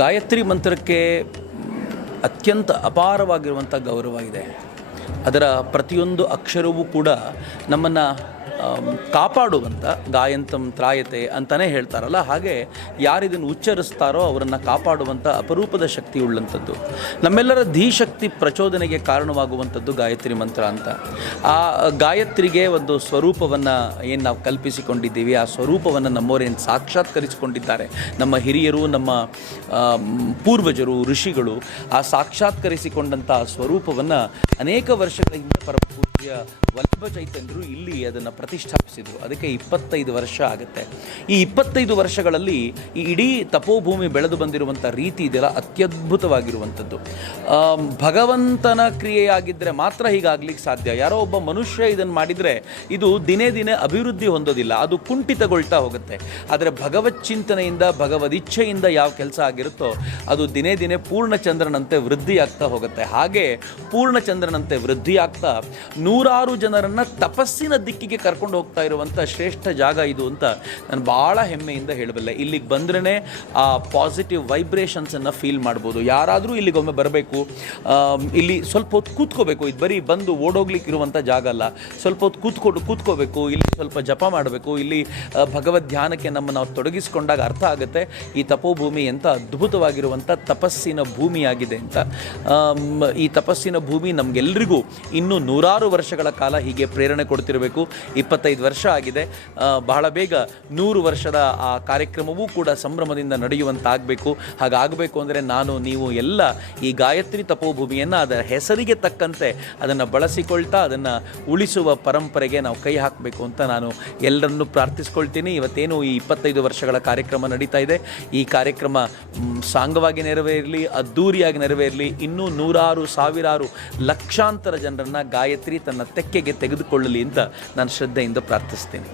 ಗಾಯತ್ರಿ ಮಂತ್ರಕ್ಕೆ ಅತ್ಯಂತ ಅಪಾರವಾಗಿರುವಂಥ ಗೌರವ ಇದೆ. ಅದರ ಪ್ರತಿಯೊಂದು ಅಕ್ಷರವೂ ಕೂಡ ನಮ್ಮನ್ನು ಕಾಪಾಡುವಂಥ ಗಾಯಂತಂ ತ್ರಾಯತೆ ಅಂತಲೇ ಹೇಳ್ತಾರಲ್ಲ, ಹಾಗೆ ಯಾರಿದನ್ನು ಉಚ್ಚರಿಸ್ತಾರೋ ಅವರನ್ನು ಕಾಪಾಡುವಂಥ ಅಪರೂಪದ ಶಕ್ತಿ ಉಳ್ಳಂಥದ್ದು. ನಮ್ಮೆಲ್ಲರ ಧೀಶಕ್ತಿ ಪ್ರಚೋದನೆಗೆ ಕಾರಣವಾಗುವಂಥದ್ದು ಗಾಯತ್ರಿ ಮಂತ್ರ ಅಂತ. ಆ ಗಾಯತ್ರಿಗೆ ಒಂದು ಸ್ವರೂಪವನ್ನು ಏನು ನಾವು ಕಲ್ಪಿಸಿಕೊಂಡಿದ್ದೀವಿ, ಆ ಸ್ವರೂಪವನ್ನು ನಮ್ಮವರೇನು ಸಾಕ್ಷಾತ್ಕರಿಸಿಕೊಂಡಿದ್ದಾರೆ, ನಮ್ಮ ಹಿರಿಯರು, ನಮ್ಮ ಪೂರ್ವಜರು, ಋಷಿಗಳು ಆ ಸಾಕ್ಷಾತ್ಕರಿಸಿಕೊಂಡಂಥ ಸ್ವರೂಪವನ್ನು ಅನೇಕ ವರ್ಷಗಳ ಹಿಂದೆ ಪರಮಪೂಜ್ಯ ವಲ್ಲಭ ಚೈತನ್ಯರು ಇಲ್ಲಿ ಅದನ್ನು ಪ್ರತಿಷ್ಠಾಪಿಸಿದರು. ಅದಕ್ಕೆ 25 ವರ್ಷ ಆಗುತ್ತೆ. ಈ 25 ವರ್ಷಗಳಲ್ಲಿ ಈ ಇಡೀ ತಪೋಭೂಮಿ ಬೆಳೆದು ಬಂದಿರುವಂಥ ರೀತಿ ಇದೆಲ್ಲ ಅತ್ಯದ್ಭುತವಾಗಿರುವಂಥದ್ದು. ಭಗವಂತನ ಕ್ರಿಯೆಯಾಗಿದ್ದರೆ ಮಾತ್ರ ಹೀಗಾಗ್ಲಿಕ್ಕೆ ಸಾಧ್ಯ. ಯಾರೋ ಒಬ್ಬ ಮನುಷ್ಯ ಇದನ್ನು ಮಾಡಿದರೆ ಇದು ದಿನೇ ದಿನೇ ಅಭಿವೃದ್ಧಿ ಹೊಂದೋದಿಲ್ಲ, ಅದು ಕುಂಠಿತಗೊಳ್ತಾ ಹೋಗುತ್ತೆ. ಆದರೆ ಭಗವತ್ ಚಿಂತನೆಯಿಂದ, ಭಗವದಿಚ್ಛೆಯಿಂದ ಯಾವ ಕೆಲಸ ಆಗಿರುತ್ತೋ ಅದು ದಿನೇ ದಿನೇ ಪೂರ್ಣಚಂದ್ರನಂತೆ ವೃದ್ಧಿಯಾಗ್ತಾ ಹೋಗುತ್ತೆ. ಹಾಗೆ ಪೂರ್ಣಚಂದ್ರನಂತೆ ವೃದ್ಧಿಯಾಗ್ತಾ ನೂರಾರು ಜನರನ್ನು ತಪಸ್ಸಿನ ದಿಕ್ಕಿಗೆ ಕರ್ಕೊಂಡು ಹೋಗ್ತಾ ಇರುವಂಥ ಶ್ರೇಷ್ಠ ಜಾಗ ಇದು ಅಂತ ನಾನು ಭಾಳ ಹೆಮ್ಮೆಯಿಂದ ಹೇಳಬಲ್ಲೆ. ಇಲ್ಲಿಗೆ ಬಂದ್ರೇ ಆ ಪಾಸಿಟಿವ್ ವೈಬ್ರೇಷನ್ಸನ್ನು ಫೀಲ್ ಮಾಡ್ಬೋದು. ಯಾರಾದರೂ ಇಲ್ಲಿಗೊಮ್ಮೆ ಬರಬೇಕು, ಇಲ್ಲಿ ಸ್ವಲ್ಪ ಹೊತ್ತು ಕೂತ್ಕೋಬೇಕು. ಇದು ಬರೀ ಬಂದು ಓಡೋಗ್ಲಿಕ್ಕೆ ಇರುವಂಥ ಜಾಗ ಅಲ್ಲ. ಸ್ವಲ್ಪ ಹೊತ್ತು ಕೂತ್ಕೋಬೇಕು, ಇಲ್ಲಿ ಸ್ವಲ್ಪ ಜಪ ಮಾಡಬೇಕು. ಇಲ್ಲಿ ಭಗವದ್ ಧ್ಯಾನಕ್ಕೆ ನಾವು ತೊಡಗಿಸಿಕೊಂಡಾಗ ಅರ್ಥ ಆಗುತ್ತೆ ಈ ತಪೋಭೂಮಿ ಎಂಥ ಅದ್ಭುತವಾಗಿರುವಂಥ ತಪಸ್ಸಿನ ಭೂಮಿಯಾಗಿದೆ ಅಂತ. ಈ ತಪಸ್ಸಿನ ಭೂಮಿ ನಮಗೆಲ್ಲರಿಗೂ ಇನ್ನೂ ನೂರಾರು ವರ್ಷಗಳ ಕಾಲ ಹೀಗೆ ಪ್ರೇರಣೆ ಕೊಡ್ತಿರಬೇಕು. 25 ವರ್ಷ ಆಗಿದೆ. ಬಹಳ ಬೇಗ 100 ವರ್ಷದ ಆ ಕಾರ್ಯಕ್ರಮವೂ ಕೂಡ ಸಂಭ್ರಮದಿಂದ ನಡೆಯುವಂತಾಗಬೇಕು. ಹಾಗಾಗಬೇಕು ಅಂದರೆ ನಾನು, ನೀವು ಎಲ್ಲ ಈ ಗಾಯತ್ರಿ ತಪೋಭೂಮಿಯನ್ನು ಅದರ ಹೆಸರಿಗೆ ತಕ್ಕಂತೆ ಅದನ್ನು ಬಳಸಿಕೊಳ್ತಾ ಅದನ್ನು ಉಳಿಸುವ ಪರಂಪರೆಗೆ ನಾವು ಕೈ ಹಾಕಬೇಕು ಅಂತ ನಾನು ಎಲ್ಲರನ್ನೂ ಪ್ರಾರ್ಥಿಸ್ಕೊಳ್ತೀನಿ. ಇವತ್ತೇನು ಈ 25 ವರ್ಷಗಳ ಕಾರ್ಯಕ್ರಮ ನಡೀತಾ ಇದೆ, ಈ ಕಾರ್ಯಕ್ರಮ ಸಾಂಗವಾಗಿ ನೆರವೇರಲಿ, ಅದ್ಧೂರಿಯಾಗಿ ನೆರವೇರಲಿ. ಇನ್ನೂ ನೂರಾರು, ಸಾವಿರಾರು, ಲಕ್ಷಾಂತರ ಜನರನ್ನು ಗಾಯತ್ರಿ ತನ್ನ ತೆಕ್ಕೆಗೆ ತೆಗೆದುಕೊಳ್ಳಲಿ ಅಂತ ನಾನು ಶ್ರದ್ಧೆಯಿಂದ ಪ್ರಾರ್ಥಿಸ್ತೀನಿ.